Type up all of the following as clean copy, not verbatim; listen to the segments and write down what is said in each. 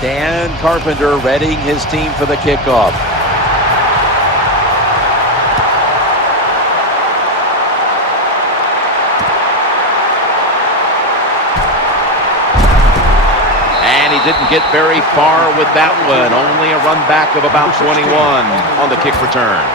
Dan Carpenter readying his team for the kickoff. And he didn't get very far with that one. Only a run back of about 21 on the kick return.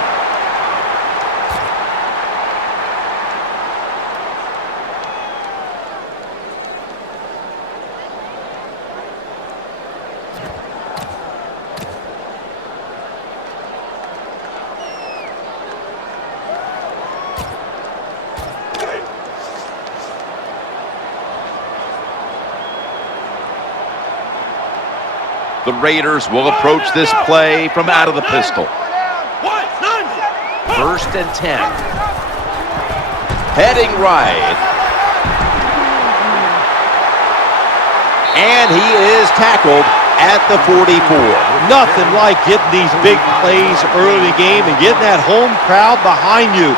The Raiders will approach this play from out of the pistol. 1st and 10. Heading right. And he is tackled at the 44. Nothing like getting these big plays early in the game and getting that home crowd behind you.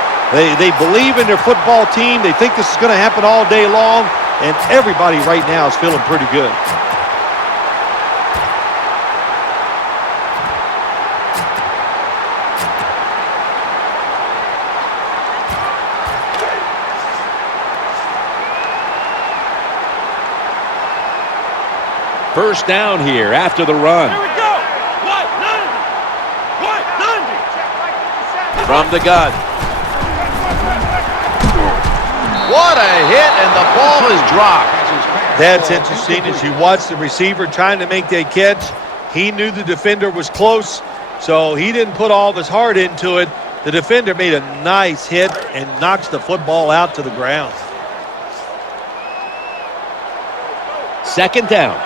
They believe in their football team. They think this is going to happen all day long, and everybody right now is feeling pretty good. First down here after the run. Here we go. 190. From the gun. What a hit, and the ball is dropped. That's interesting. As you watch the receiver trying to make that catch, he knew the defender was close, so he didn't put all of his heart into it. The defender made a nice hit and knocks the football out to the ground. 2nd down.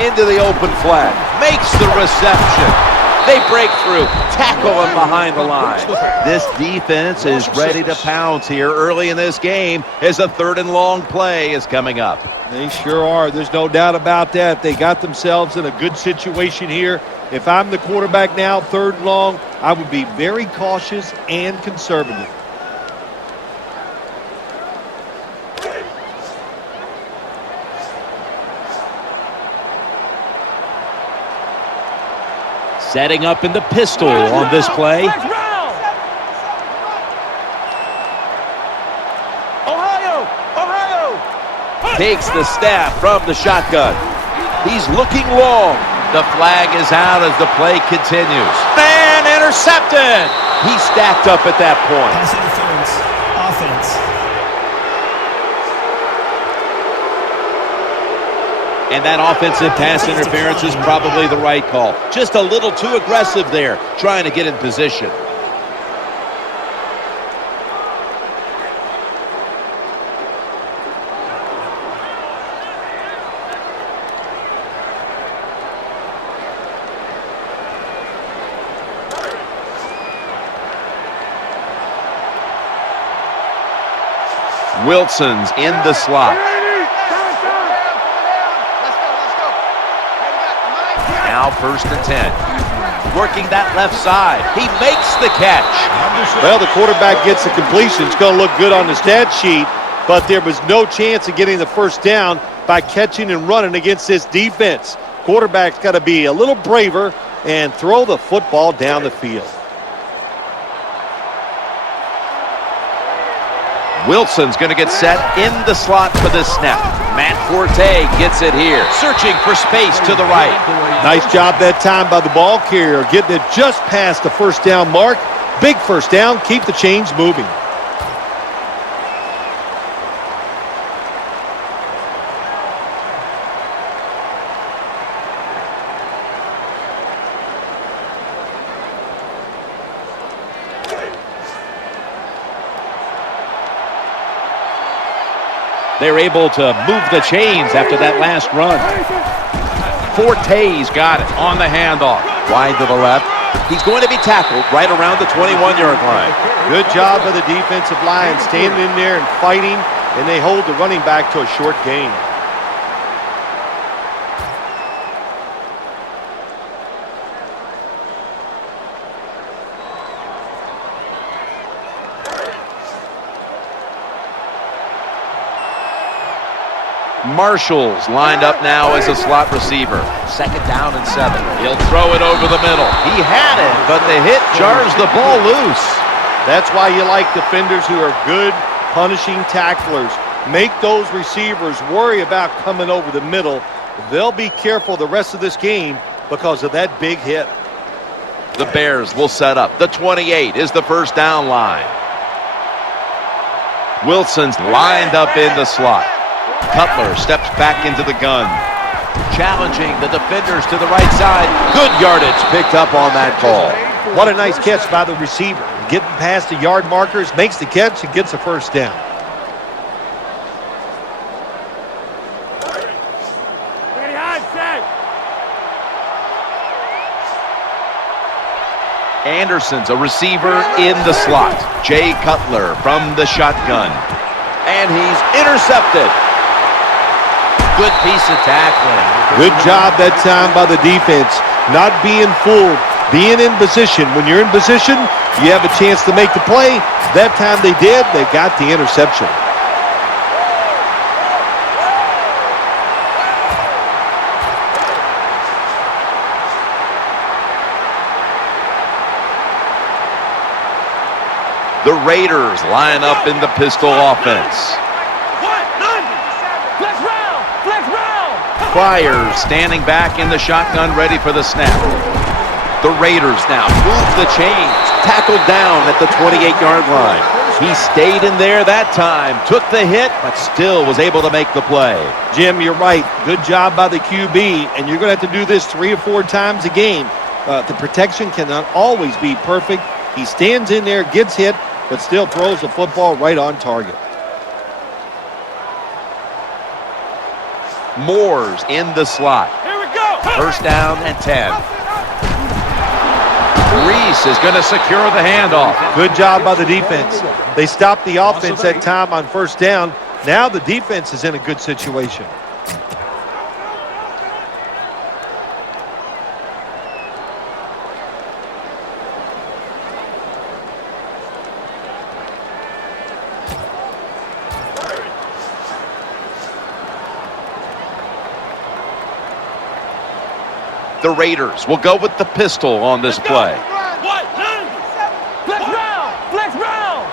Into the open flat, makes the reception. They break through, tackle him behind the line. This defense is ready to pounce here early in this game as a 3rd and long play is coming up. They sure are. There's no doubt about that. They got themselves in a good situation here. If I'm the quarterback now, 3rd and long, I would be very cautious and conservative. Setting up in the pistol on this play. Ohio! Takes the snap from the shotgun. He's looking long. The flag is out as the play continues. And intercepted. He stacked up at that point. Pass interference. Offense. And that offensive pass interference is probably the right call. Just a little too aggressive there, trying to get in position. Wilson's in the slot. Now 1st and 10. Working that left side. He makes the catch. Well, the quarterback gets the completion. It's going to look good on the stat sheet, but there was no chance of getting the 1st down by catching and running against this defense. Quarterback's got to be a little braver and throw the football down the field. Wilson's going to get set in the slot for the snap. Matt Forte gets it here, searching for space to the right. Nice job that time by the ball carrier, getting it just past the 1st down mark. Big 1st down, keep the chains moving. They're able to move the chains after that last run. Forte's got it on the handoff. Wide to the left. He's going to be tackled right around the 21-yard line. Good job by the defensive line, standing in there and fighting, and they hold the running back to a short gain. Marshall's lined up now as a slot receiver. 2nd down and 7. He'll throw it over the middle. He had it, but the hit jars the ball loose. That's why you like defenders who are good punishing tacklers. Make those receivers worry about coming over the middle. They'll be careful the rest of this game because of that big hit. The Bears will set up. The 28 is the first down line. Wilson's lined up in the slot. Cutler steps back into the gun. Challenging the defenders to the right side. Good yardage picked up on that call. What a nice catch by the receiver. Getting past the yard markers, makes the catch, and gets a first down. Anderson's a receiver in the slot. Jay Cutler from the shotgun. And he's intercepted. Good piece of tackling. Good job that time by the defense. Not being fooled. Being in position. When you're in position, you have a chance to make the play. That time they did. They got the interception. The Raiders line up in the pistol offense. Pryor standing back in the shotgun, ready for the snap. The Raiders now move the chains. Tackled down at the 28-yard line. He stayed in there that time, took the hit, but still was able to make the play. Jim, you're right. Good job by the QB, and you're going to have to do this 3 or 4 times a game. The protection cannot always be perfect. He stands in there, gets hit, but still throws the football right on target. Moore's in the slot. Here we go. First down and 10. Reese is going to secure the handoff. Good job by the defense. They stopped the offense that time on first down. Now the defense is in a good situation. The Raiders will go with the pistol on this play. Flex round.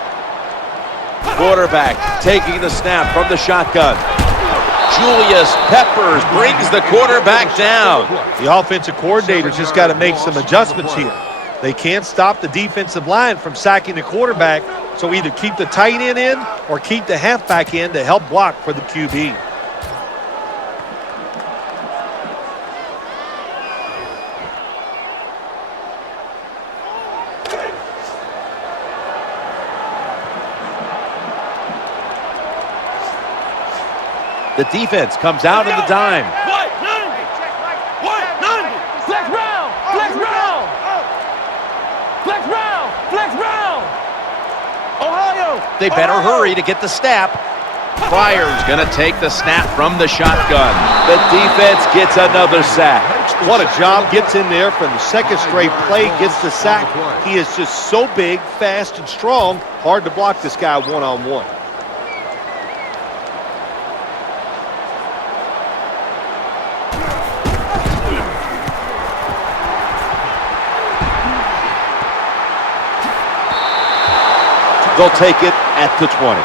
Quarterback taking the snap from the shotgun. Julius Peppers brings the quarterback down. The offensive coordinator's just got to make some adjustments here. They can't stop the defensive line from sacking the quarterback, so either keep the tight end in or keep the halfback in to help block for the QB. The defense comes out in the dime. Flex round. Ohio. They better hurry to get the snap. Pryor's going to take the snap from the shotgun. The defense gets another sack. What a job. Gets in there for the second straight play, gets the sack. He is just so big, fast, and strong. Hard to block this guy one-on-one. They'll take it at the 20.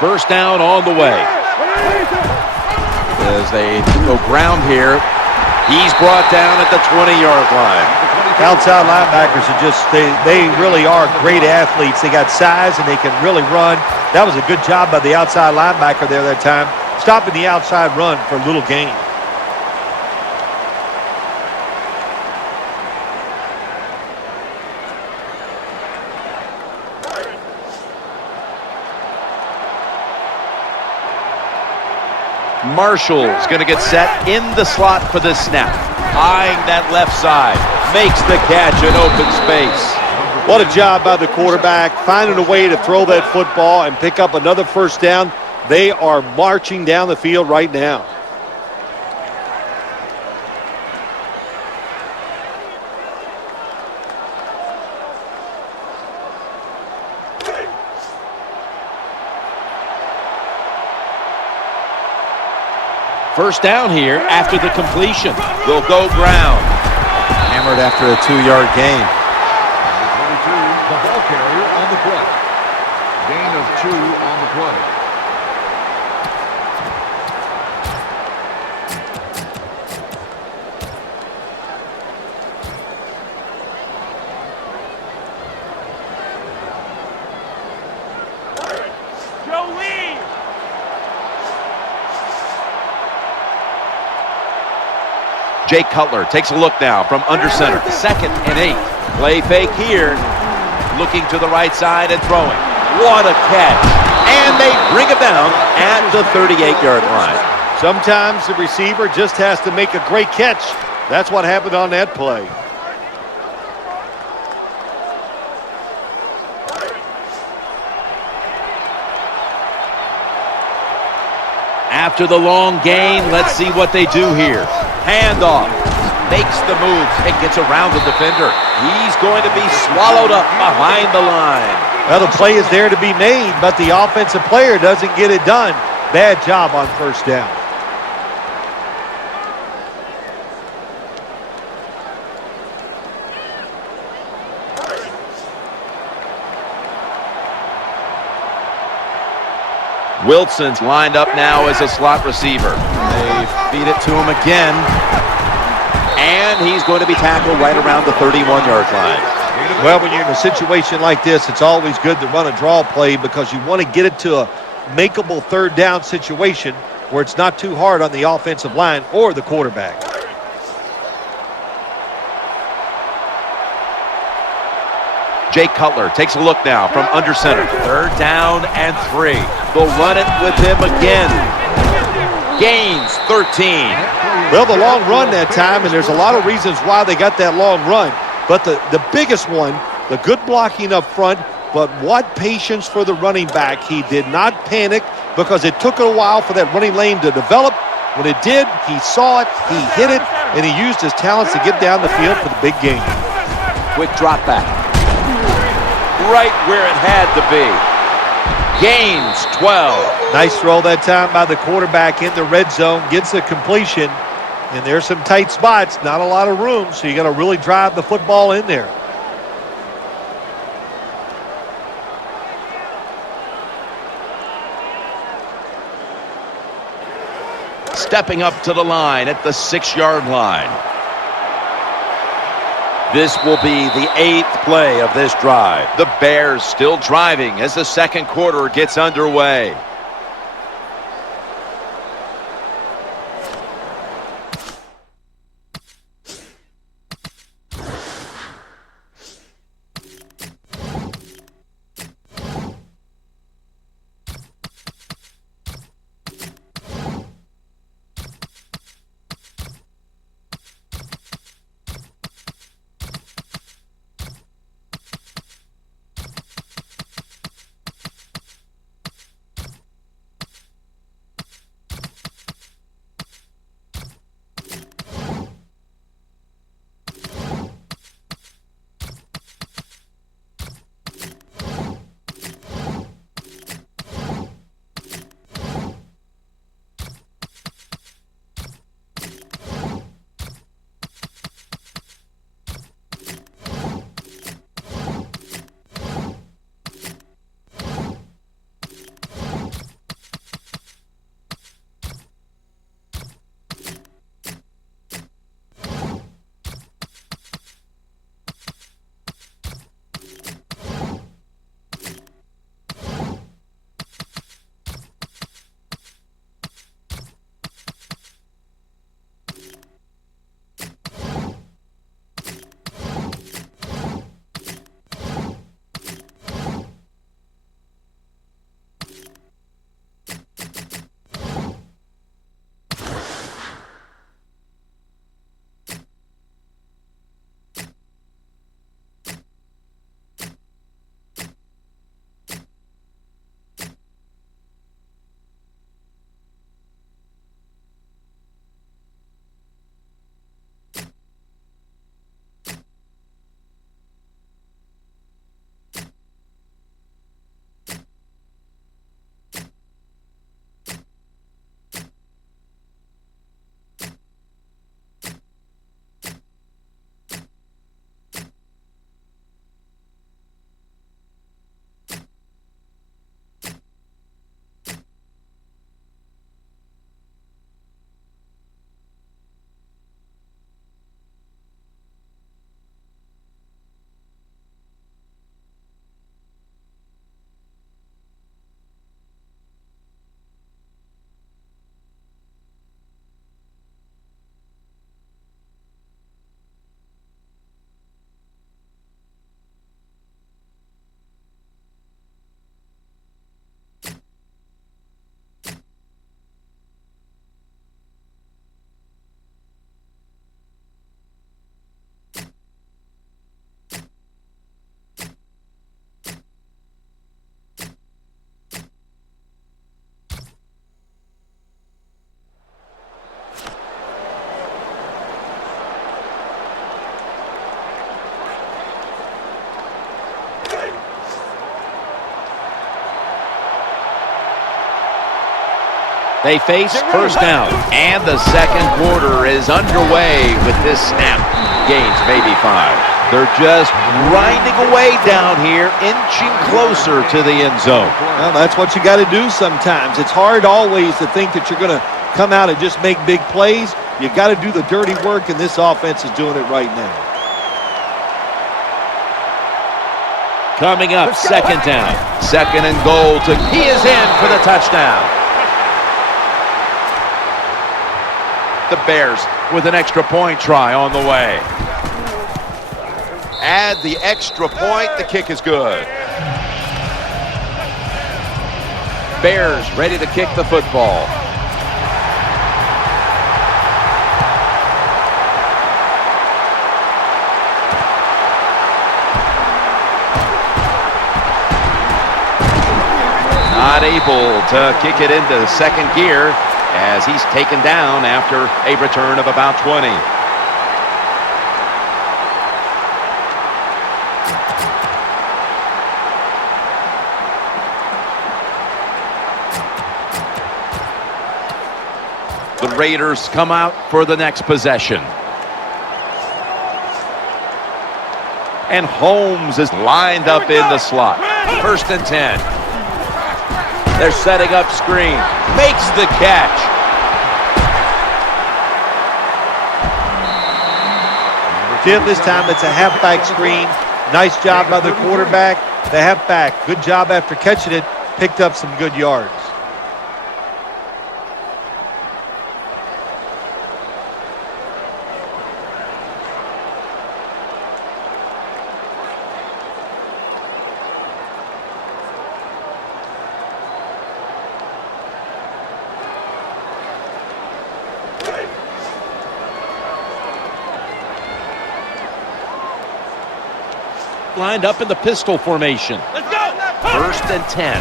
First down on the way. As they go ground here, he's brought down at the 20-yard line. Outside linebackers are just, they really are great athletes. They got size and they can really run. That was a good job by the outside linebacker there that time, stopping the outside run for a little gain. Marshall's going to get set in the slot for the snap. Eyeing that left side. Makes the catch in open space. What a job by the quarterback, finding a way to throw that football and pick up another first down. They are marching down the field right now. First down here after the completion. They'll go ground. Hammered after a 2-yard gain. Number 22, the ball carrier on the play. Gain of 2 on the play. Jake Cutler takes a look now from under center. 2nd and 8. Play fake here. Looking to the right side and throwing. What a catch. And they bring him down at the 38-yard line. Sometimes the receiver just has to make a great catch. That's what happened on that play. After the long gain, let's see what they do here. Handoff. Makes the move. It gets around the defender. He's going to be swallowed up behind the line. Well, the play is there to be made, but the offensive player doesn't get it done. Bad job on first down. Wilson's lined up now as a slot receiver. They feed it to him again. And he's going to be tackled right around the 31-yard line. Well, when you're in a situation like this, it's always good to run a draw play because you want to get it to a makeable third down situation where it's not too hard on the offensive line or the quarterback. Jake Cutler takes a look now from under center. 3rd down and 3. They'll run it with him again. Gains 13. Well, the long run that time, and there's a lot of reasons why they got that long run. But the biggest one, the good blocking up front, but what patience for the running back. He did not panic because it took a while for that running lane to develop. When it did, he saw it, he hit it, and he used his talents to get down the field for the big game. Quick drop back. Right where it had to be. Gains 12. Nice throw that time by the quarterback in the red zone. Gets a completion. And there's some tight spots. Not a lot of room, so you got to really drive the football in there. Stepping up to the line at the 6-yard line. This will be the 8th play of this drive. The Bears still driving as the second quarter gets underway. They face first down. And the second quarter is underway with this snap. Gains maybe 5. They're just grinding away down here, inching closer to the end zone. Well, that's what you got to do sometimes. It's hard always to think that you're going to come out and just make big plays. You got to do the dirty work, and this offense is doing it right now. Coming up, second down. Second and goal. He is in for the touchdown. The Bears with an extra point try on the way. Add the extra point. The kick is good. Bears ready to kick the football. Not able to kick it into second gear as he's taken down after a return of about 20. The Raiders come out for the next possession. And Holmes is lined up in the slot. First and 10. They're setting up screen. Makes the catch. Jim, this time it's a halfback screen. Nice job by the quarterback. The halfback, good job after catching it. Picked up some good yards. Lined up in the pistol formation. Let's go. First and 10.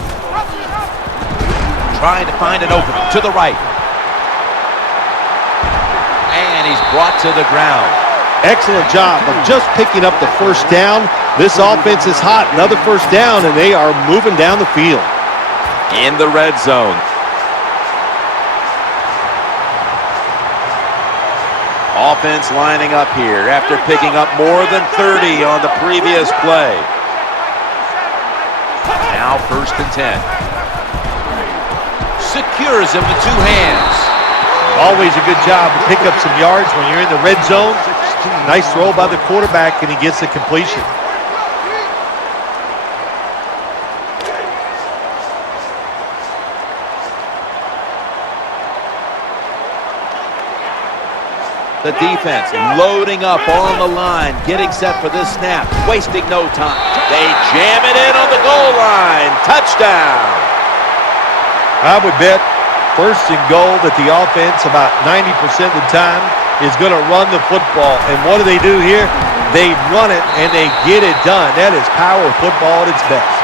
Trying to find an opening to the right. And he's brought to the ground. Excellent job of just picking up the first down. This offense is hot. Another first down, and they are moving down the field. In the red zone. Offense lining up here after picking up more than 30 on the previous play. Now first and 10. Secures him with 2 hands. Always a good job to pick up some yards when you're in the red zone. Nice throw by the quarterback, and he gets the completion. The defense loading up on the line, getting set for this snap, wasting no time. They jam it in on the goal line. Touchdown. I would bet first and goal that the offense about 90% of the time is going to run the football. And what do here? They run it and they get it done. That is power football at its best.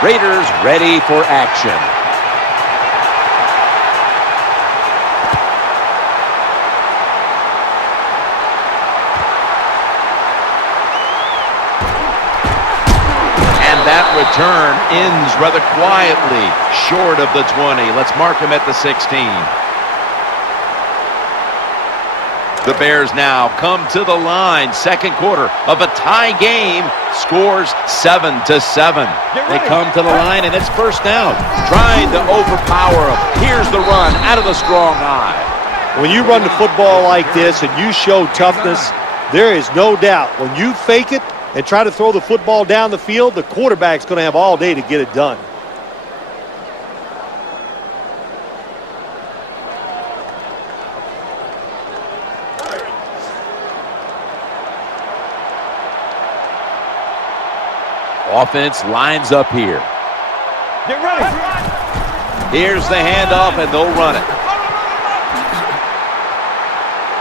Raiders ready for action. That return ends rather quietly, short of the 20. Let's mark him at the 16. The Bears now come to the line. Second quarter of a tie game. Scores 7-7. They come to the line, and it's first down. Trying to overpower him. Here's the run out of the strong eye. When you run the football like this and you show toughness, there is no doubt when you fake it and try to throw the football down the field, the quarterback's going to have all day to get it done. Offense lines up here. Get ready. Here's the handoff, and they'll run it.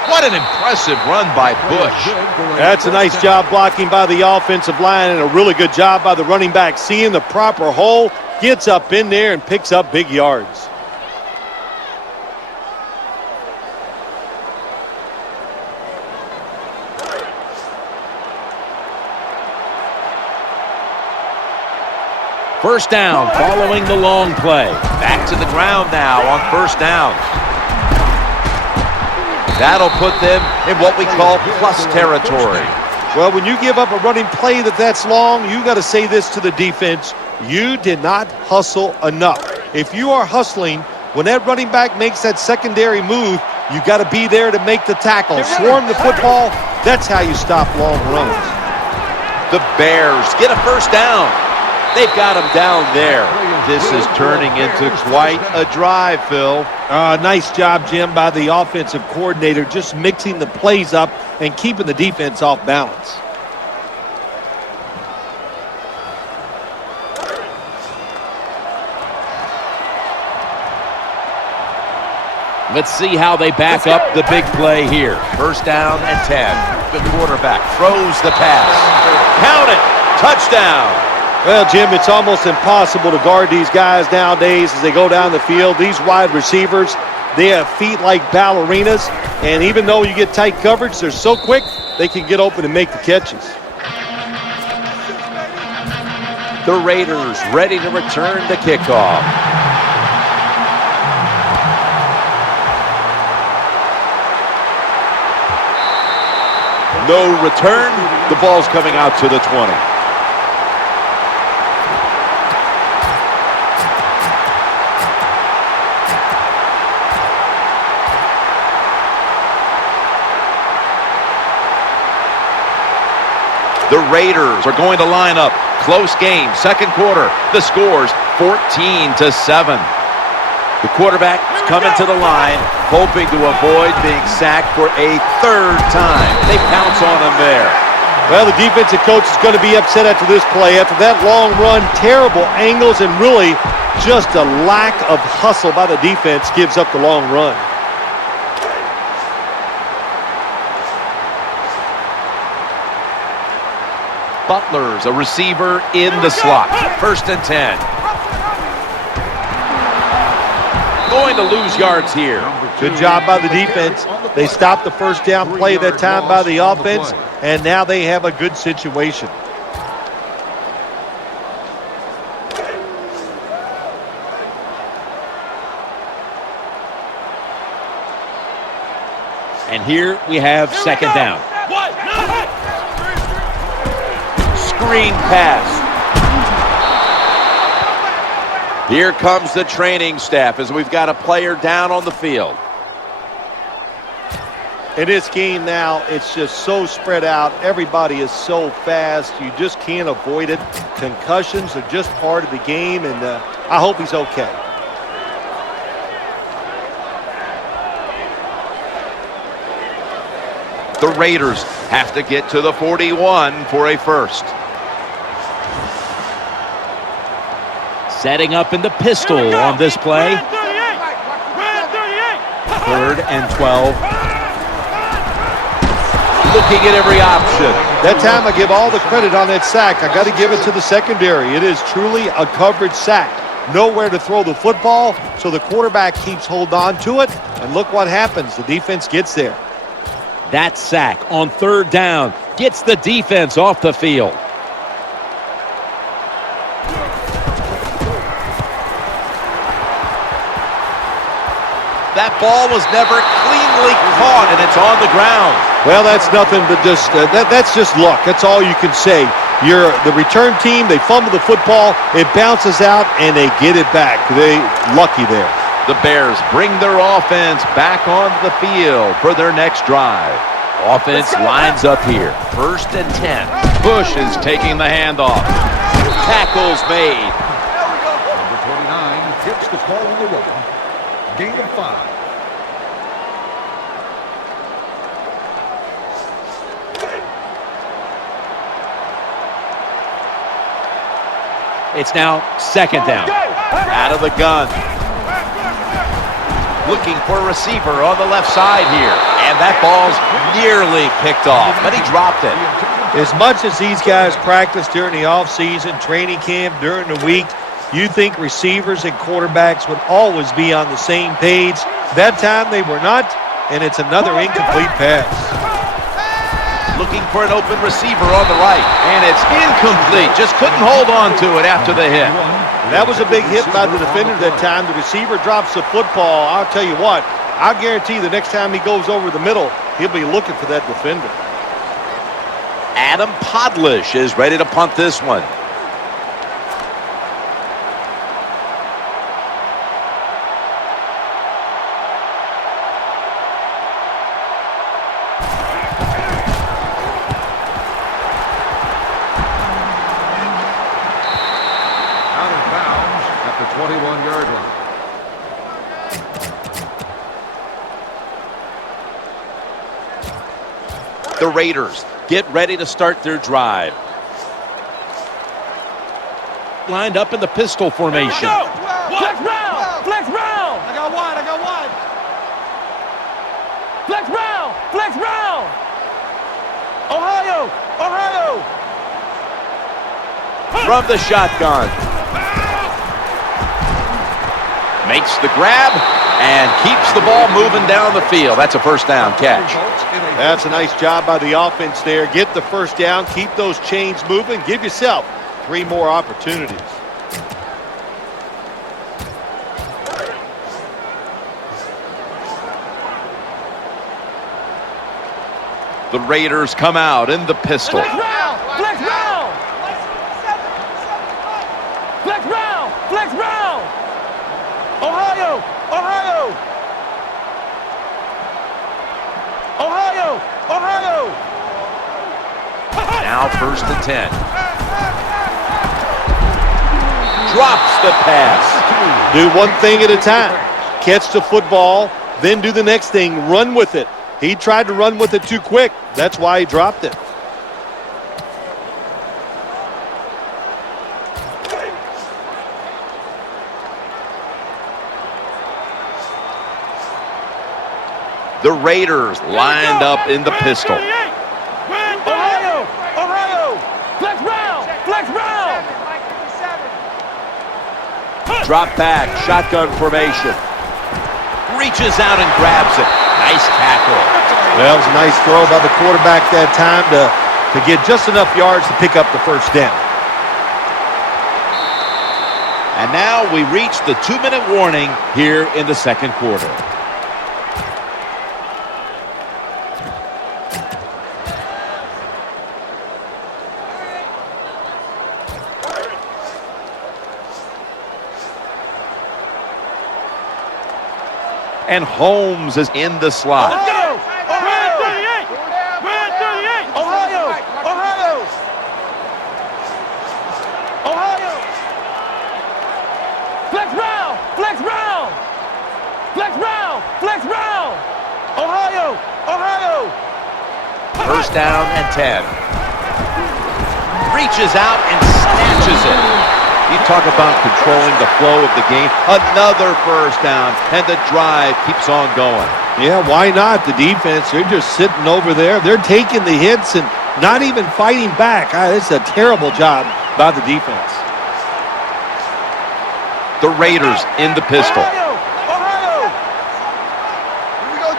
What an impressive run by Bush. That's a nice job blocking by the offensive line and a really good job by the running back. Seeing the proper hole, gets up in there and picks up big yards. First down following the long play. Back to the ground now on first down. That'll put them in what we call plus territory. Well, when you give up a running play that's long, you got to say this to the defense. You did not hustle enough. If you are hustling, when that running back makes that secondary move, you got to be there to make the tackle. Swarm the football. That's how you stop long runs. The Bears get a first down. They've got him down there. This is turning into quite a drive, Phil. Nice job, Jim, by the offensive coordinator, just mixing the plays up and keeping the defense off balance. Let's see how they back up the big play here. First down and 10. The quarterback throws the pass. Count it. Touchdown. Well, Jim, it's almost impossible to guard these guys nowadays as they go down the field. These wide receivers, they have feet like ballerinas, and even though you get tight coverage, they're so quick, they can get open and make the catches. The Raiders ready to return the kickoff. No return. The ball's coming out to the 20. The Raiders are going to line up. Close game, second quarter. The score's 14-7. The quarterback is coming to the line, hoping to avoid being sacked for a third time. They pounce on him there. Well, the defensive coach is going to be upset after this play. After that long run, terrible angles, and really just a lack of hustle by the defense gives up the long run. Butler's a receiver in the slot. First and 10. Going to lose yards here. Good job by the defense. They stopped the first down play that time by the offense, and now they have a good situation. And here we have second down. Screen pass. Here comes the training staff as we've got a player down on the field. In this game now, it's just so spread out. Everybody is so fast. You just can't avoid it. Concussions are just part of the game, and I hope he's okay. The Raiders have to get to the 41 for a first. Setting up in the pistol on this play. Third and 12. Looking at every option. That time I give all the credit on that sack. I got to give it to the secondary. It is truly a coverage sack. Nowhere to throw the football, so the quarterback keeps hold on to it. And look what happens. The defense gets there. That sack on third down gets the defense off the field. That ball was never cleanly caught, and it's on the ground. Well, that's nothing but just that's just luck. That's all you can say. You're the return team. They fumble the football. It bounces out, and they get it back. They lucky there. The Bears bring their offense back onto the field for their next drive. Offense lines up here. First and 10. Bush is taking the handoff. Tackles made. Number 29 gets the call on the run. Gain of 5. It's now second down. Out of the gun. Looking for a receiver on the left side here. And that ball's nearly picked off, but he dropped it. As much as these guys practice during the offseason, training camp, during the week, you think receivers and quarterbacks would always be on the same page. That time they were not, and it's another incomplete pass. looking for an open receiver on the right. And it's incomplete. Just couldn't hold on to it after the hit. That was a big hit by the defender that time. The receiver drops the football. I'll tell you what, I'll guarantee the next time he goes over the middle, he'll be looking for that defender. Adam Podlish is ready to punt this one. Out of bounds at the 21-yard line. The Raiders get ready to start their drive. Lined up in the pistol formation. Flex round! Flex round! I got one. Flex round! Flex round! Ohio! Ohio! From the shotgun. Makes the grab and keeps the ball moving down the field. That's a first down catch. That's a nice job by the offense there. Get the first down, keep those chains moving, give yourself 3 more opportunities. The Raiders come out in the pistol. Flex round! Flex round! Flex round! Flex round! Ohio! Ohio! Ohio! Ohio! Now first and 10. Drops the pass. Do one thing at a time. Catch the football, then do the next thing, run with it. He tried to run with it too quick. That's why he dropped it. The Raiders lined up in the pistol. Ohio! Ohio! Flex round! Flex round! Drop back, shotgun formation. Reaches out and grabs it. Nice tackle. Well, it was a nice throw by the quarterback that time to get just enough yards to pick up the first down. And now we reach the 2-minute warning here in the second quarter. And Holmes is in the slot. Ohio! Ohio! Ohio! Ohio! Ohio! Flex round! Flex round! Flex round! Flex round! Ohio! Ohio! First down and 10. Reaches out and snatches it. You talk about controlling the flow of the game. Another first down, and the drive keeps on going. Yeah, why not? The defense, they're just sitting over there. They're taking the hits and not even fighting back. It's a terrible job by the defense. The Raiders in the pistol. Ohio! Ohio! Here we go,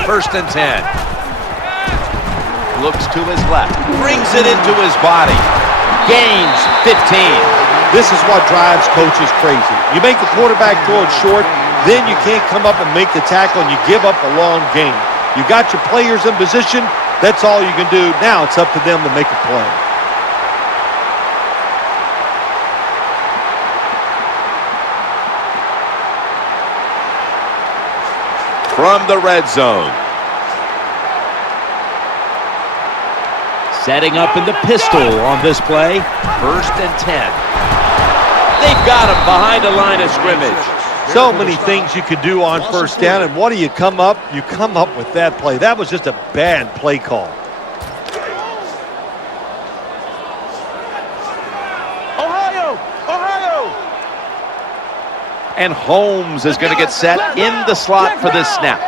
G. First and 10. Looks to his left. Brings it into his body. Gains 15. This is what drives coaches crazy. You make the quarterback throw it short, then you can't come up and make the tackle, and you give up a long gain. You got your players in position. That's all you can do. Now it's up to them to make a play. From the red zone. Setting up in the pistol on this play. First and 10. They've got him behind the line of scrimmage. So many things you could do on first down, and what do you come up? You come up with that play. That was just a bad play call. Ohio! Ohio! And Holmes is going to get set in the slot for this snap.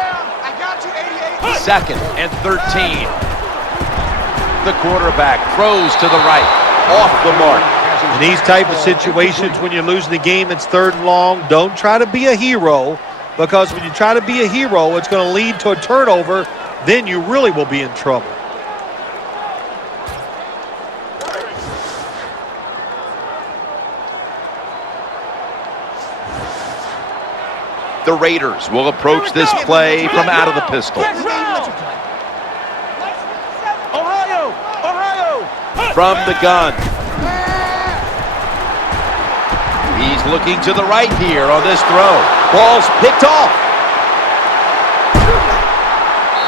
Second and 13. The quarterback throws to the right, off the mark. In these type of situations, when you're losing the game, it's 3rd and long. Don't try to be a hero. because when you try to be a hero, it's going to lead to a turnover. Then you really will be in trouble. The Raiders will approach this play from out of the pistol. From the gun. He's looking to the right here on this throw. Ball's picked off.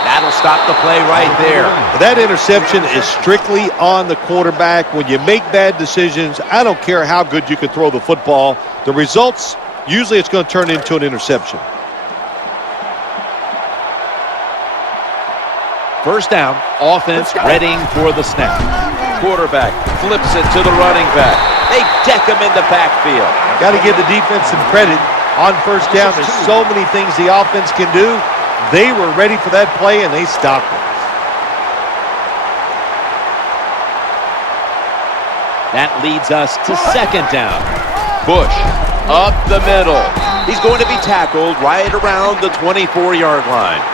That'll stop the play right there. That interception is strictly on the quarterback. When you make bad decisions, I don't care how good you can throw the football. The results, usually it's going to turn into an interception. First down, offense readying for the snap. Quarterback flips it to the running back. They deck him in the backfield. Got to give the defense some credit on first down. There's so many things the offense can do. They were ready for that play, and they stopped it. That leads us to second down. Bush up the middle. He's going to be tackled right around the 24-yard line.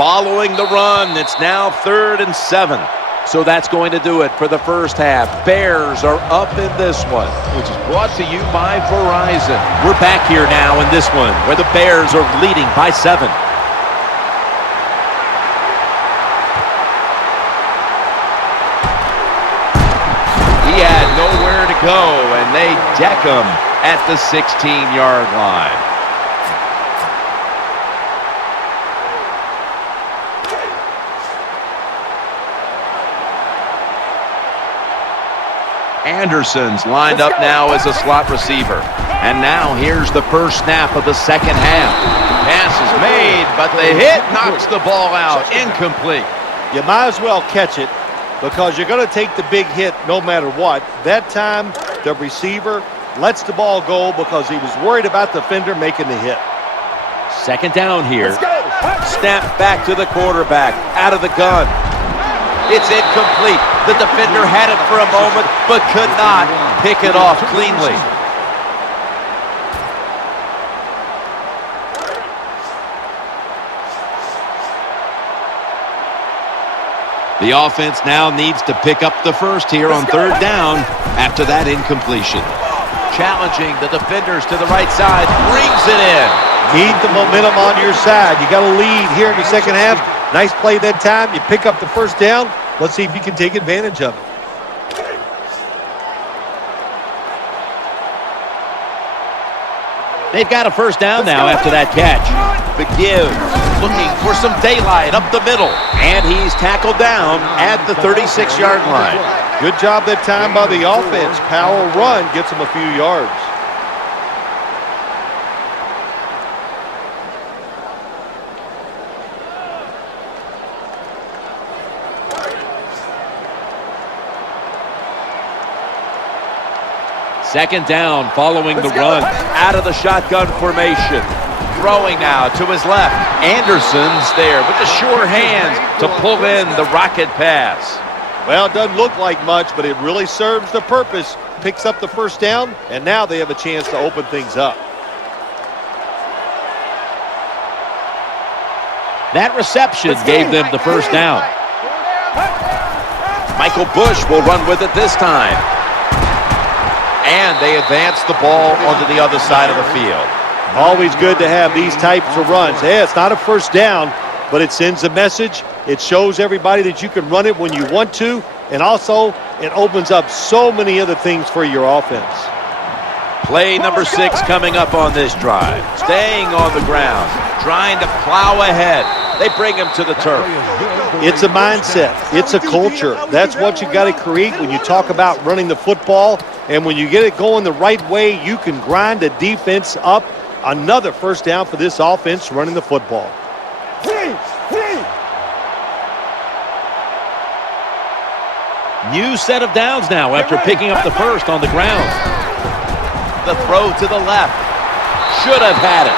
Following the run, it's now 3rd and 7. So that's going to do it for the first half. Bears are up in this one, which is brought to you by Verizon. We're back here now in this one, where the Bears are leading by 7. He had nowhere to go, and they deck him at the 16-yard line. Anderson's lined up now as a slot receiver. And now here's the first snap of the second half. Pass is made, but the hit knocks the ball out. Incomplete. You might as well catch it because you're going to take the big hit no matter what. That time, the receiver lets the ball go because he was worried about the defender making the hit. Second down here. Snap back to the quarterback. Out of the gun. It's incomplete. The defender had it for a moment, but could not pick it off cleanly. The offense now needs to pick up the first here on third down after that incompletion. Challenging the defenders to the right side, brings it in. Keep the momentum on your side. You got to lead here in the second half. Nice play that time. You pick up the first down. Let's see if you can take advantage of it. They've got a first down now after that catch. The give, looking for some daylight up the middle. And he's tackled down at the 36-yard line. Good job that time by the offense. Power run gets them a few yards. Second down following the run out of the shotgun formation. Throwing now to his left. Anderson's there with the sure hands to pull in the rocket pass. Well, it doesn't look like much, but it really serves the purpose. Picks up the first down, and now they have a chance to open things up. That reception gave them the first down. Michael Bush will run with it this time. And they advance the ball onto the other side of the field. Always good to have these types of runs. Hey, it's not a first down, but it sends a message. It shows everybody that you can run it when you want to, and also it opens up so many other things for your offense. Play number 6 coming up on this drive. Staying on the ground, trying to plow ahead. They bring him to the turf. It's a mindset. It's a culture. That's what you got to create when you talk about running the football. And when you get it going the right way, you can grind the defense up. Another first down for this offense running the football. New set of downs now after picking up the first on the ground. The throw to the left. Should have had it.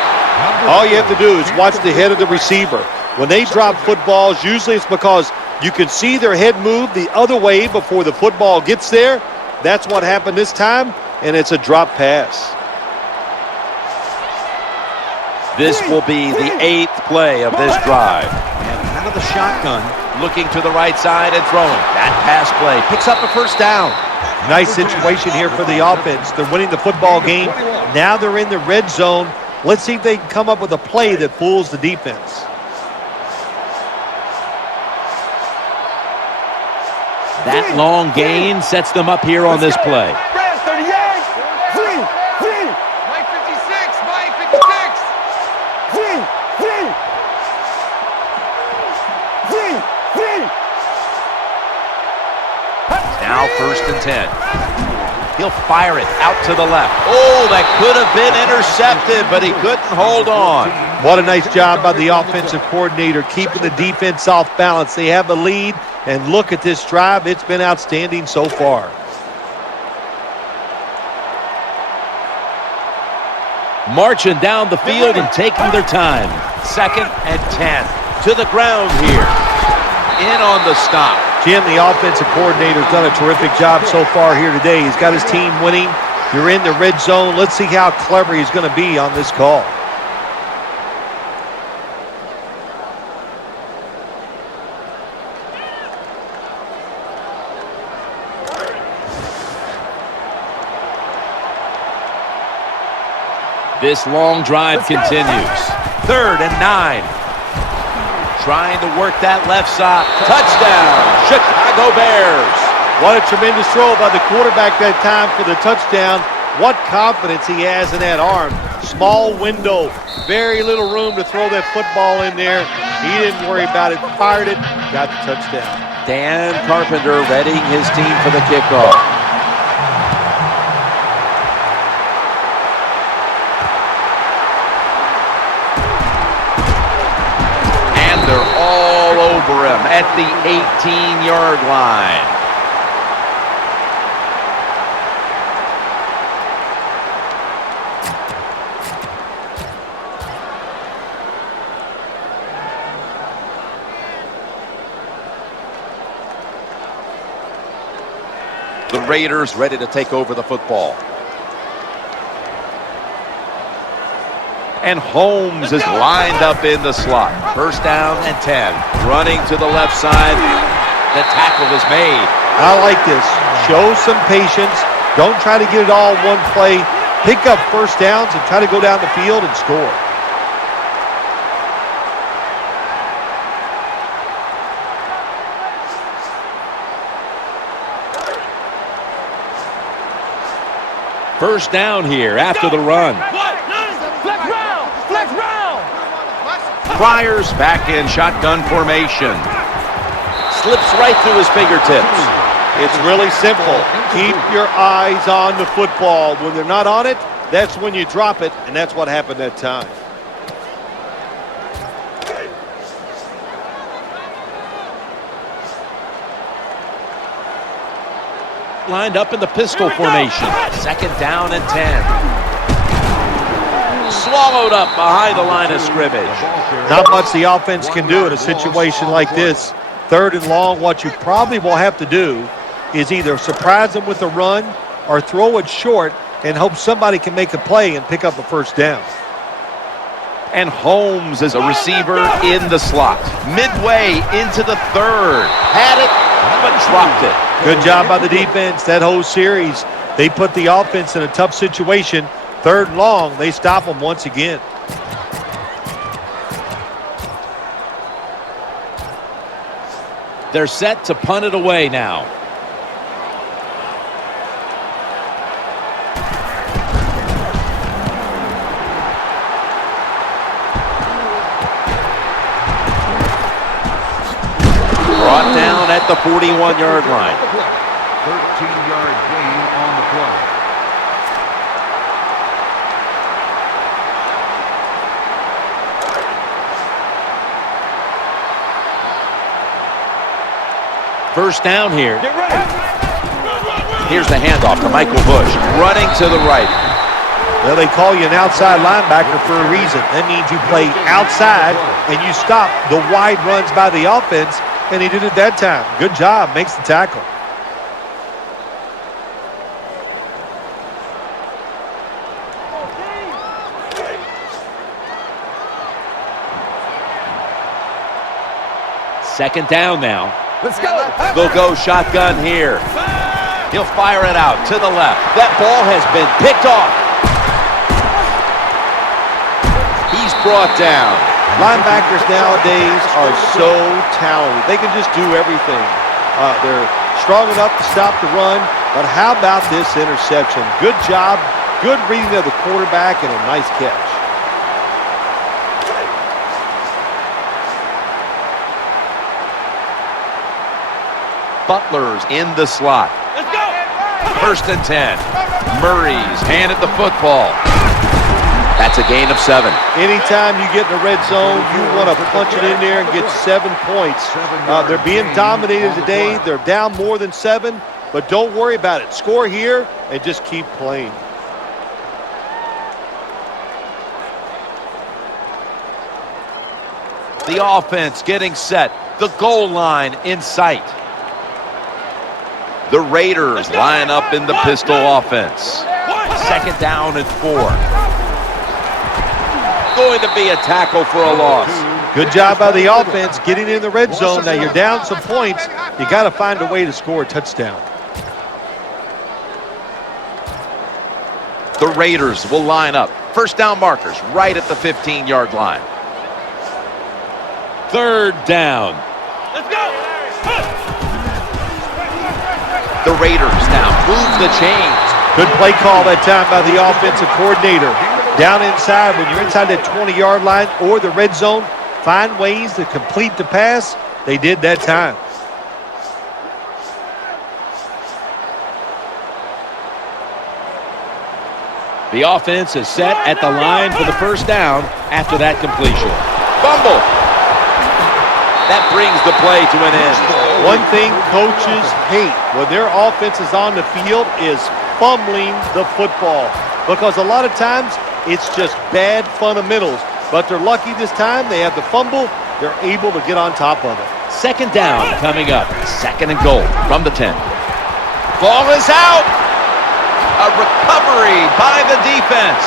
All you have to do is watch the head of the receiver. When they drop footballs, usually it's because you can see their head move the other way before the football gets there. That's what happened this time, and it's a drop pass. This will be the 8th play of this drive. And out of the shotgun, looking to the right side and throwing. That pass play picks up a first down. Nice situation here for the offense. They're winning the football game. Now they're in the red zone. Let's see if they can come up with a play that fools the defense. That long gain sets them up here on this play. Now 1st and 10. He'll fire it out to the left. Oh, that could have been intercepted, but he couldn't hold on. What a nice job by the offensive coordinator keeping the defense off balance. They have a lead, and look at this drive. It's been outstanding so far. Marching down the field and taking their time. 2nd and 10. To the ground here. In on the stop. Jim, the offensive coordinator's done a terrific job so far here today. He's got his team winning. You're in the red zone. Let's see how clever he's going to be on this call. This long drive continues. 3rd and 9. Trying to work that left side. Touchdown, Chicago Bears. What a tremendous throw by the quarterback that time for the touchdown. What confidence he has in that arm. Small window, very little room to throw that football in there. He didn't worry about it, fired it, got the touchdown. Dan Carpenter readying his team for the kickoff. Over him at the 18-yard line. The Raiders ready to take over the football. And Holmes is lined up in the slot. 1st down and 10. Running to the left side. The tackle is made. I like this. Show some patience. Don't try to get it all one play. Pick up first downs and try to go down the field and score. First down here after the run. Friars back in shotgun formation. Slips right through his fingertips. It's really simple. Keep your eyes on the football. When they're not on it, that's when you drop it, and that's what happened that time. Lined up in the pistol formation. 2nd down and 10. Swallowed up behind the line of scrimmage. Not much the offense can do in a situation like this. 3rd and long, what you probably will have to do is either surprise them with a run or throw it short and hope somebody can make a play and pick up a first down. And Holmes is a receiver in the slot. Midway into the 3rd. Had it, but dropped it. Good job by the defense that whole series. They put the offense in a tough situation. 3rd and long, they stop them once again. They're set to punt it away now. Brought down at the 41-yard line. 13-yard gain on the play. First down here. Here's the handoff to Michael Bush. Running to the right. Well, they call you an outside linebacker for a reason. That means you play outside and you stop the wide runs by the offense, and he did it that time. Good job. Makes the tackle. Second down now. Let's go. They'll go shotgun here. He'll fire it out to the left. That ball has been picked off. He's brought down. Linebackers nowadays are so talented. They can just do everything. They're strong enough to stop the run, but how about this interception? Good job, good reading of the quarterback, and a nice catch. Butler's in the slot. Let's go. First and 10. Murray's handed the football. That's a gain of 7. Anytime you get in the red zone, you want to punch it in there and get 7 points. They're being dominated today. They're down more than 7, but don't worry about it. Score here and just keep playing. The offense getting set. The goal line in sight. The Raiders line up in the pistol offense. Second down and 4. Going to be a tackle for a loss. Good job by the offense getting in the red zone. Now you're down some points. You got to find a way to score a touchdown. The Raiders will line up. First down markers right at the 15-yard line. Third down. Let's go. The Raiders now move the chains. Good play call that time by the offensive coordinator. Down inside, when you're inside that 20-yard line or the red zone, find ways to complete the pass. They did that time. The offense is set at the line for the first down after that completion. Fumble. That brings the play to an end. One thing coaches hate when their offense is on the field is fumbling the football, because a lot of times it's just bad fundamentals. But they're lucky this time. They have the fumble. They're able to get on top of it. Second down coming up. Second and goal from the 10. Ball is out. A recovery by the defense.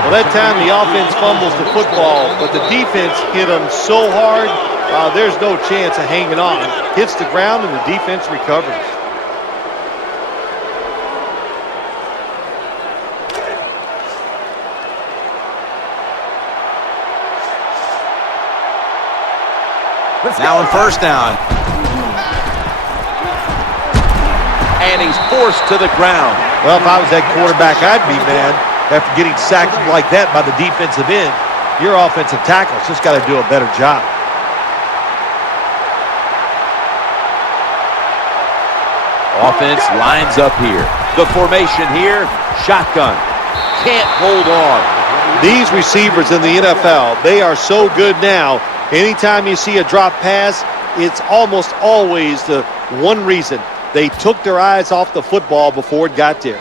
Well, that time the offense fumbles the football, but the defense hit them so hard, there's no chance of hanging on. Hits the ground and the defense recovers. Now in first down. And he's forced to the ground. Well, if I was that quarterback, I'd be mad after getting sacked like that by the defensive end. Your offensive tackle's just got to do a better job. Offense lines up here. The formation here, shotgun. Can't hold on. These receivers in the NFL, they are so good now. Anytime you see a drop pass, it's almost always the one reason. They took their eyes off the football before it got there.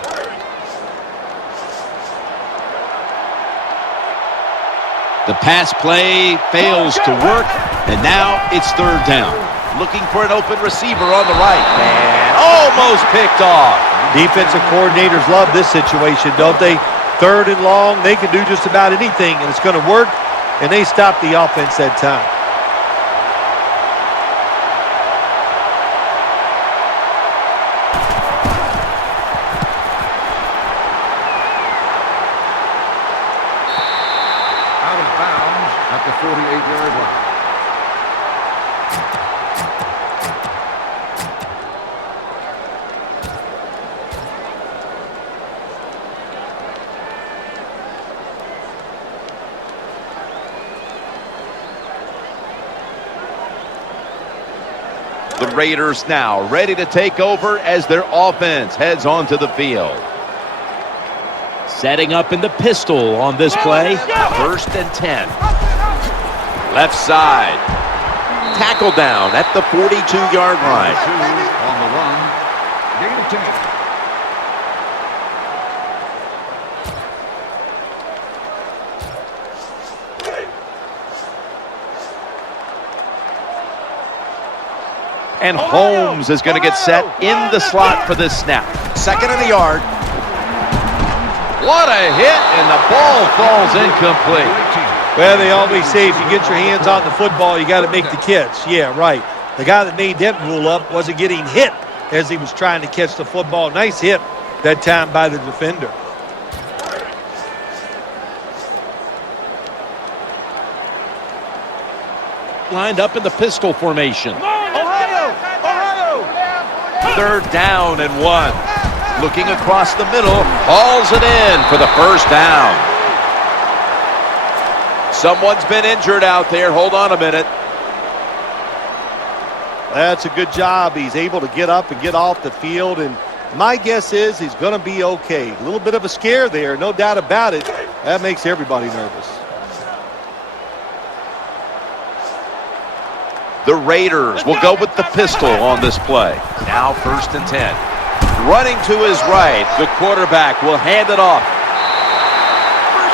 The pass play fails to work, and now it's third down. Looking for an open receiver on the right, and almost picked off. Defensive coordinators love this situation, don't they? Third and long, they can do just about anything, and it's going to work, and they stop the offense that time. Out of bounds at the 48-yard line. The Raiders now ready to take over as their offense heads onto the field. Setting up in the pistol on this play. First and 10. Left side. Tackle down at the 42-yard line. On the run. Gain of 10. And Holmes is going to get set in the slot for this snap. Second in the yard. What a hit, and the ball falls incomplete. Well, they always say if you get your hands on the football, you got to make the catch. Yeah, right. The guy that made that rule up wasn't getting hit as he was trying to catch the football. Nice hit that time by the defender. Lined up in the pistol formation. Ohio! Third down and 1. Looking across the middle, hauls it in for the first down. Someone's been injured out there. Hold on a minute. That's a good job. He's able to get up and get off the field, and my guess is he's going to be okay. A little bit of a scare there, no doubt about it. That makes everybody nervous. The Raiders will go with the pistol on this play. Now 1st and 10. Running to his right, the quarterback will hand it off.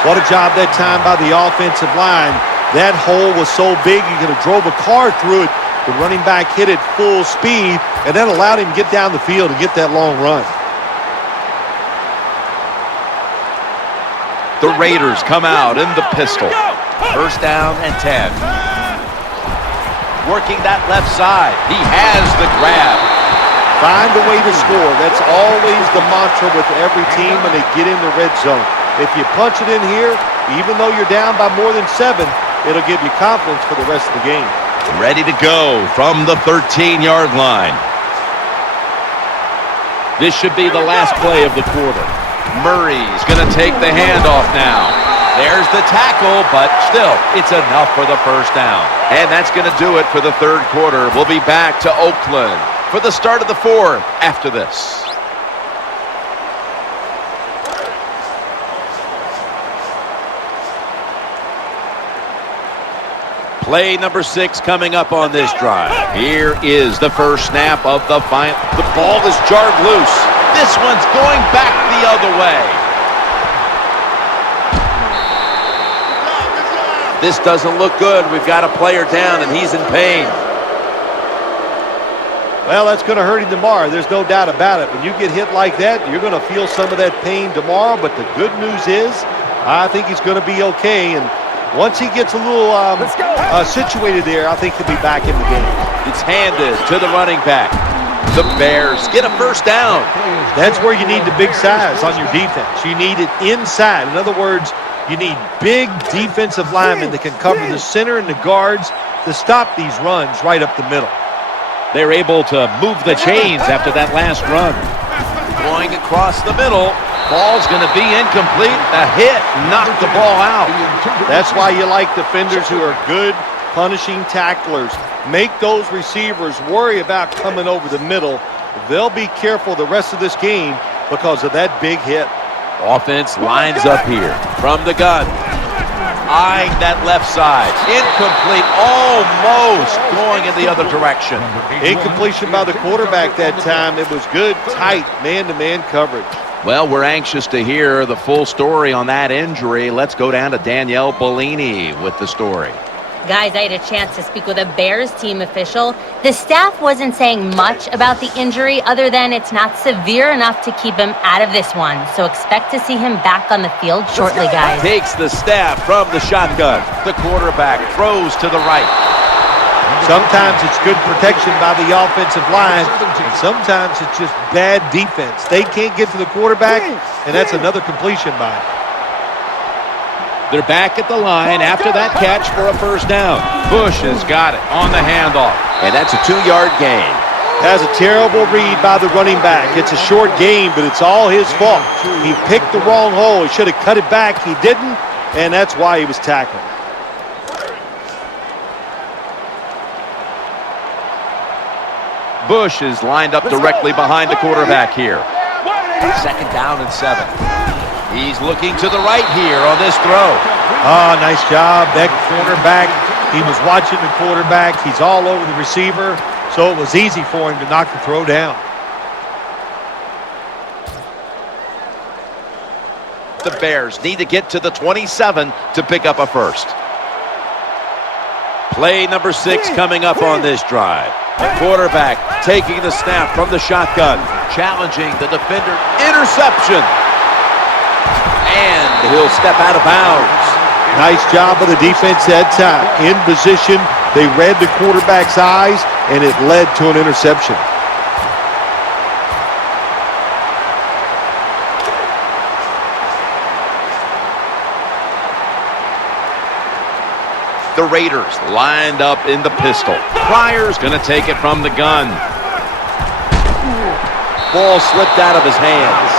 What a job that time by the offensive line. That hole was so big you could have drove a car through it. The running back hit it full speed, and that allowed him to get down the field and get that long run. The Raiders come out in the pistol. 1st down and 10. Working that left side. He has the grab. Find a way to score. That's always the mantra with every team when they get in the red zone. If you punch it in here, even though you're down by more than 7, it'll give you confidence for the rest of the game. Ready to go from the 13-yard line. This should be the last play of the quarter. Murray's going to take the handoff now. There's the tackle, but still, it's enough for the first down. And that's going to do it for the third quarter. We'll be back to Oakland for the start of the fourth after this. Play number 6 coming up on this drive. Here is the first snap of the final. The ball is jarred loose. This one's going back the other way. This doesn't look good. We've got a player down, and he's in pain. Well, that's going to hurt him tomorrow. There's no doubt about it. When you get hit like that, you're going to feel some of that pain tomorrow. But the good news is, I think he's going to be okay. And once he gets a little situated there, I think he'll be back in the game. It's handed to the running back. The Bears get a first down. That's where you need the big size on your defense. You need it inside. In other words, you need big defensive linemen that can cover the center and the guards to stop these runs right up the middle. They're able to move the chains after that last run. Going across the middle. Ball's going to be incomplete. A hit knocked the ball out. That's why you like defenders who are good punishing tacklers. Make those receivers worry about coming over the middle. They'll be careful the rest of this game because of that big hit. Offense lines up here from the gun. Eyeing that left side. Incomplete. Almost going in the other direction. Incompletion by the quarterback that time. It was good, tight, man-to-man coverage. Well, we're anxious to hear the full story on that injury. Let's go down to Danielle Bellini with the story. Guys, I had a chance to speak with a Bears team official. The staff wasn't saying much about the injury other than it's not severe enough to keep him out of this one. So expect to see him back on the field shortly, guys. Takes the snap from the shotgun. The quarterback throws to the right. Sometimes it's good protection by the offensive line, and sometimes it's just bad defense. They can't get to the quarterback, and that's another completion by him. They're back at the line after that catch for a first down. Bush has got it on the handoff, and that's a 2-yard gain. That's a terrible read by the running back. It's a short game, but it's all his fault. He picked the wrong hole. He should have cut it back. He didn't, and that's why he was tackled. Bush is lined up directly behind the quarterback here. 2nd down and 7. He's looking to the right here on this throw. Ah, nice job. That cornerback, he was watching the quarterback. He's all over the receiver, so it was easy for him to knock the throw down. The Bears need to get to the 27 to pick up a first. Play number 6 coming up on this drive. Quarterback taking the snap from the shotgun, challenging the defender. Interception. And he'll step out of bounds. Nice job of the defense that time. In position, they read the quarterback's eyes, and it led to an interception. The Raiders lined up in the pistol. Pryor's going to take it from the gun. Ball slipped out of his hands.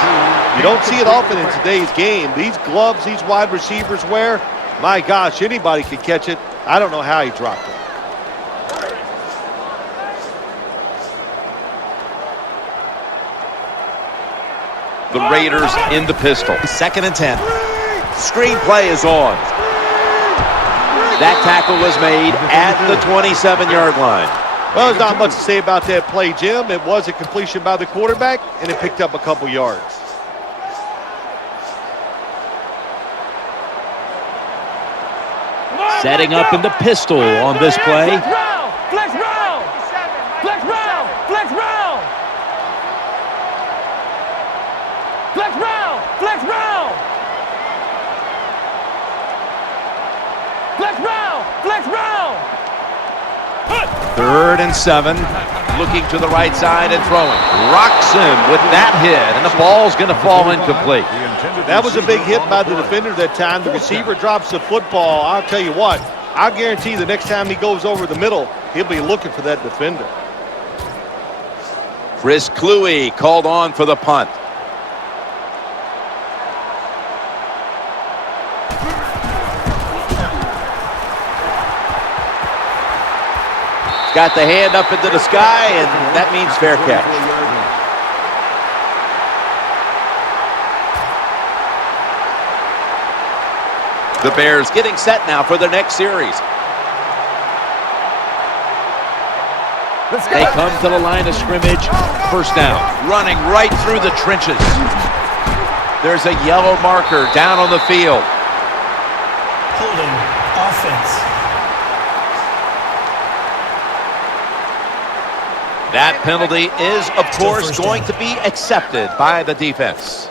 You don't see it often in today's game. These gloves these wide receivers wear, my gosh, anybody could catch it. I don't know how he dropped it. The Raiders in the pistol. 2nd and 10. Screenplay is on. That tackle was made at the 27-yard line. Well, there's not much to say about that play, Jim. It was a completion by the quarterback, and it picked up a couple yards. Setting up in the pistol on this play. Flex round! Flex round! Flex round! Flex round! Flex round! Flex round! Flex round! 3rd and 7. Looking to the right side and throwing. Rocks him with that hit, and the ball's going to fall incomplete. That was a big hit by the defender that time. The receiver drops the football. I'll tell you what, I guarantee the next time he goes over the middle, he'll be looking for that defender. Chris Cluey called on for the punt. Got the hand up into the sky, and that means fair catch. The Bears getting set now for their next series. They come to the line of scrimmage. 1st down. Running right through the trenches. There's a yellow marker down on the field. Holding. Offense. That penalty is, of course, going to be accepted by the defense.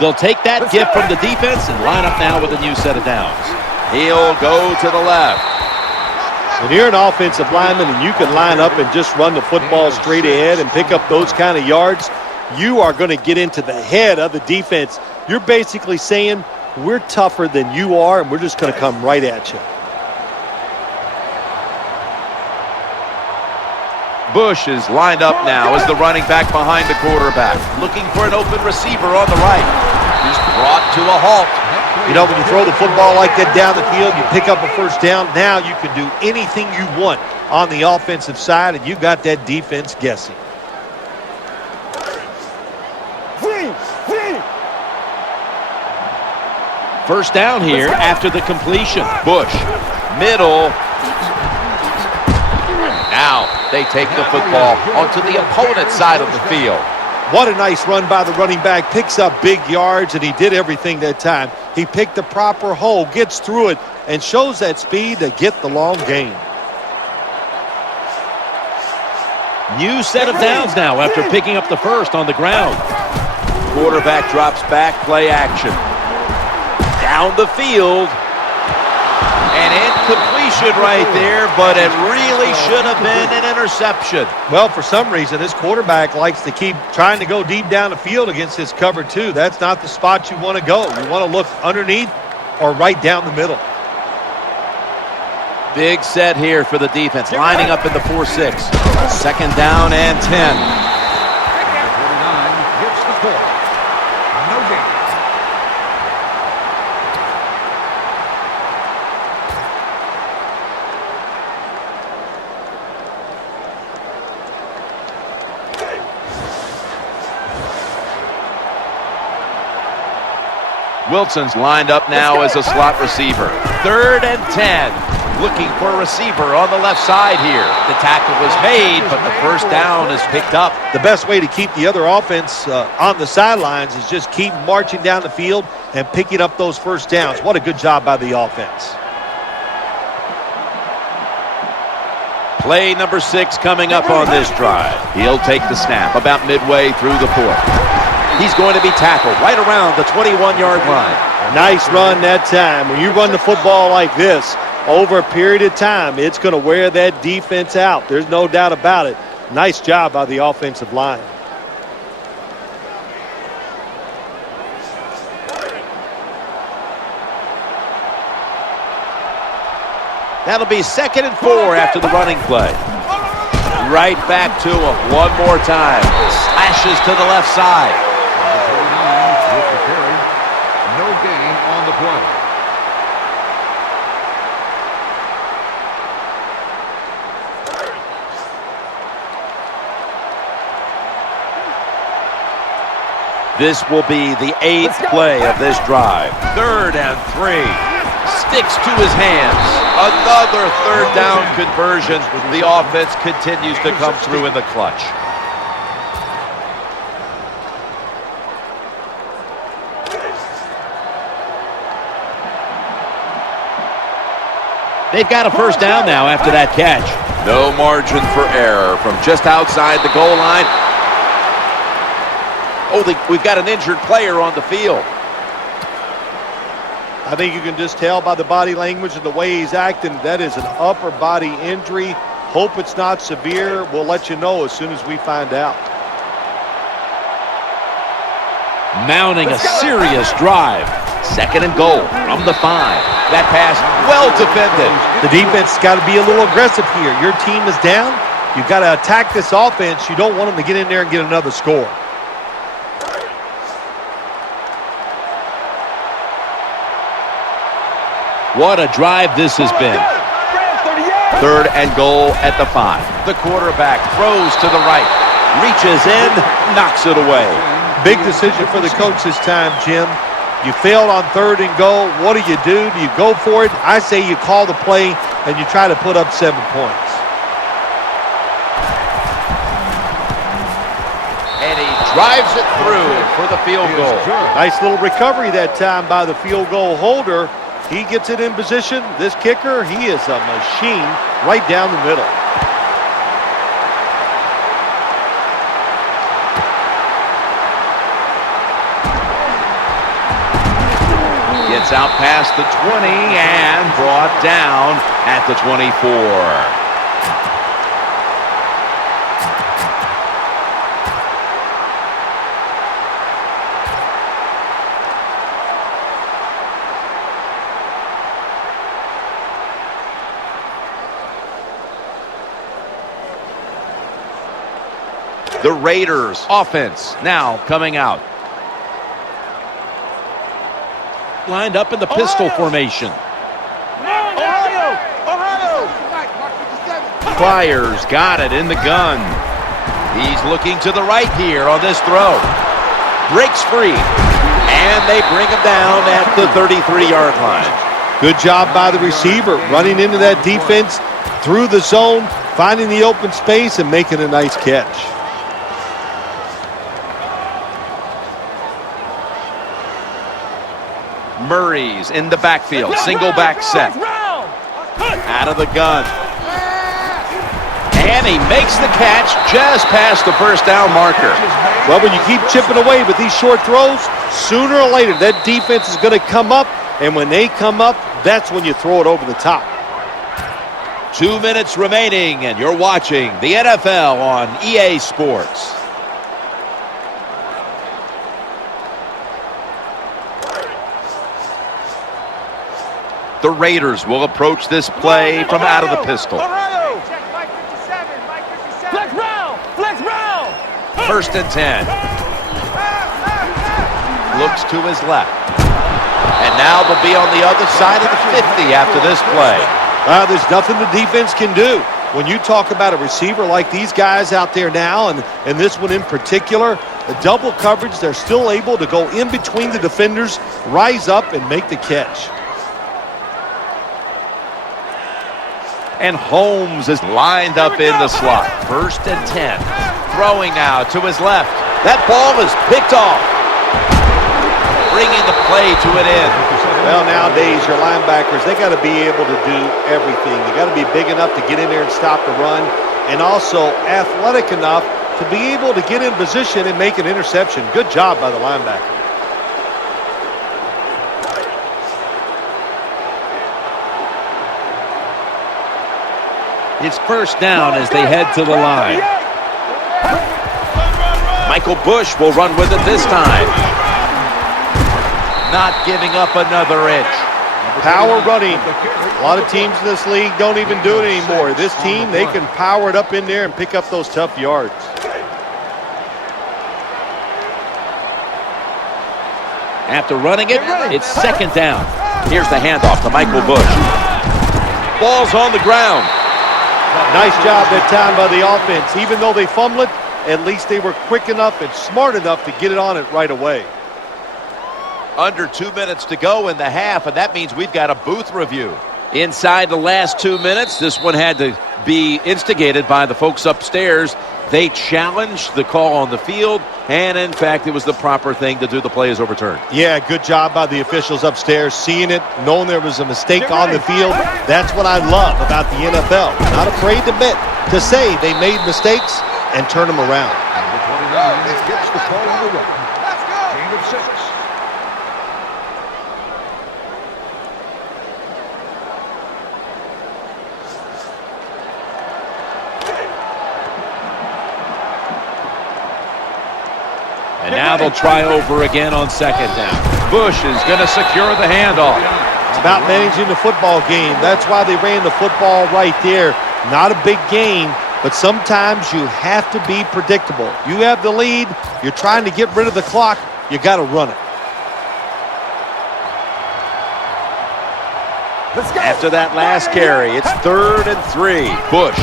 They'll take that gift from the defense and line up now with a new set of downs. He'll go to the left. When you're an offensive lineman and you can line up and just run the football straight ahead and pick up those kind of yards, you are going to get into the head of the defense. You're basically saying, we're tougher than you are, and we're just going to come right at you. Bush is lined up now as the running back behind the quarterback, looking for an open receiver on the right. He's brought to a halt. You know, when you throw the football like that down the field, you pick up a 1st down. Now you can do anything you want on the offensive side, and you got that defense guessing. First down here after the completion. Bush, middle. Now they take the football onto the opponent's side of the field. What a nice run by the running back. Picks up big yards, and he did everything that time. He picked the proper hole, gets through it, and shows that speed to get the long gain. New set of downs now after picking up the 1st on the ground. Quarterback drops back, play action. Down the field. An incompletion right there, but it really should have been an interception. Well, for some reason, this quarterback likes to keep trying to go deep down the field against this cover 2. That's not the spot you want to go. You want to look underneath or right down the middle. Big set here for the defense, lining up in the 4-6. 2nd down and 10. 49 hits the score. No gain. Wilson's lined up now as a slot receiver. 3rd and 10. Looking for a receiver on the left side here. The tackle was made, but the first down is picked up. The best way to keep the other offense on the sidelines is just keep marching down the field and picking up those first downs. What a good job by the offense. Play number 6 coming up on this drive. He'll take the snap about midway through the fourth. He's going to be tackled right around the 21-yard line. Nice run that time. When you run the football like this, over a period of time, it's going to wear that defense out. There's no doubt about it. Nice job by the offensive line. That'll be 2nd and 4 after the running play. Right back to him one more time. Slashes to the left side. With the carry. No gain on the play. This will be the 8th play of this drive. 3rd and 3. Sticks to his hands. Another 3rd down conversion. The offense continues to come through in the clutch. They've got a first down now after that catch. No margin for error from just outside the goal line. Oh, we've got an injured player on the field. I think you can just tell by the body language and the way he's acting, that is an upper body injury. Hope it's not severe. We'll let you know as soon as we find out. Mounting a serious drive. 2nd and goal from the 5. That pass well defended. The defense has got to be a little aggressive here. Your team is down. You've got to attack this offense. You don't want them to get in there and get another score. What a drive this has been. 3rd and goal at the 5. The quarterback throws to the right. Reaches in, knocks it away. Big decision for the coach this time, Jim. You failed on 3rd and goal. What do? Do you go for it? I say you call the play and you try to put up 7 points. And he drives it through for the field goal. Nice little recovery that time by the field goal holder. He gets it in position. This kicker, he is a machine right down the middle. Gets out past the 20 and brought down at the 24. The Raiders offense now coming out. Lined up in the pistol formation. Fires got it in the gun. He's looking to the right here on this throw. Breaks free. And they bring him down at the 33-yard line. Good job by the receiver running into that defense through the zone, finding the open space and making a nice catch. Murray's in the backfield. Single back set. Out of the gun. And he makes the catch just past the first down marker. Well, when you keep chipping away with these short throws, sooner or later that defense is going to come up. And when they come up, that's when you throw it over the top. 2 minutes remaining, and you're watching the NFL on EA Sports. The Raiders will approach this play from out of the pistol. Flex round. 1st and 10. Looks to his left. And now they'll be on the other side of the 50 after this play. There's nothing the defense can do. When you talk about a receiver like these guys out there now, and this one in particular, the double coverage, they're still able to go in between the defenders, rise up, and make the catch. And Holmes is lined up in the slot. 1st and 10. Throwing now to his left. That ball is picked off. Bringing the play to an end. Well, nowadays, your linebackers, they got to be able to do everything. You got to be big enough to get in there and stop the run, and also athletic enough to be able to get in position and make an interception. Good job by the linebacker. It's 1st down as they head to the line. Michael Bush will run with it this time. Not giving up another inch. Power running. A lot of teams in this league don't even do it anymore. This team, they can power it up in there and pick up those tough yards. After running it, it's 2nd down. Here's the handoff to Michael Bush. Ball's on the ground. Nice job that time by the offense. Even though they fumbled it, at least they were quick enough and smart enough to get it on it right away. Under 2 minutes to go in the half, and that means we've got a booth review. Inside the last 2 minutes, this one had to be instigated by the folks upstairs. They challenged the call on the field, and in fact, it was the proper thing to do. The play is overturned. Yeah, good job by the officials upstairs, seeing it, knowing there was a mistake on the field. That's what I love about the NFL. Not afraid to admit, to say they made mistakes and turn them around. Number 29 gets the call on the run. Gain of 6. And now they'll try over again on 2nd down. Bush is going to secure the handoff. It's about managing the football game. That's why they ran the football right there. Not a big gain, but sometimes you have to be predictable. You have the lead. You're trying to get rid of the clock. You got to run it. After that last carry, it's 3rd and 3. Bush.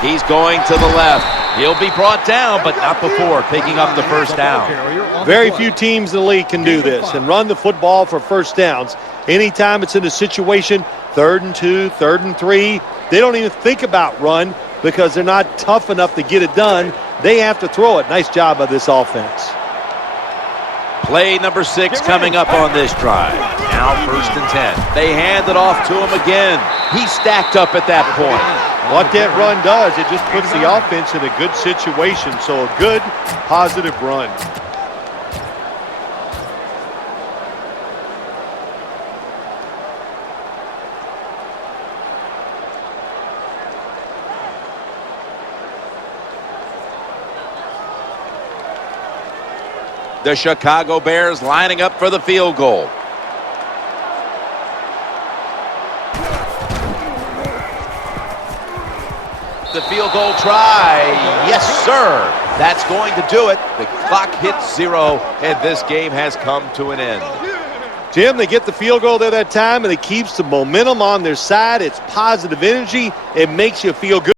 He's going to the left. He'll be brought down, but not before picking up the 1st down. Very few teams in the league can do this and run the football for 1st downs. Anytime it's in a situation, 3rd and 2, 3rd and 3, they don't even think about run because they're not tough enough to get it done. They have to throw it. Nice job by this offense. Play number 6 coming up on this drive. Now 1st and 10. They hand it off to him again. He's stacked up at that point. What that run does, it just puts the offense in a good situation. So a good, positive run. The Chicago Bears lining up for the field goal. The field goal try. Yes, sir. That's going to do it. The clock hits 0, and this game has come to an end. Jim, they get the field goal there that time, and it keeps the momentum on their side. It's positive energy. It makes you feel good.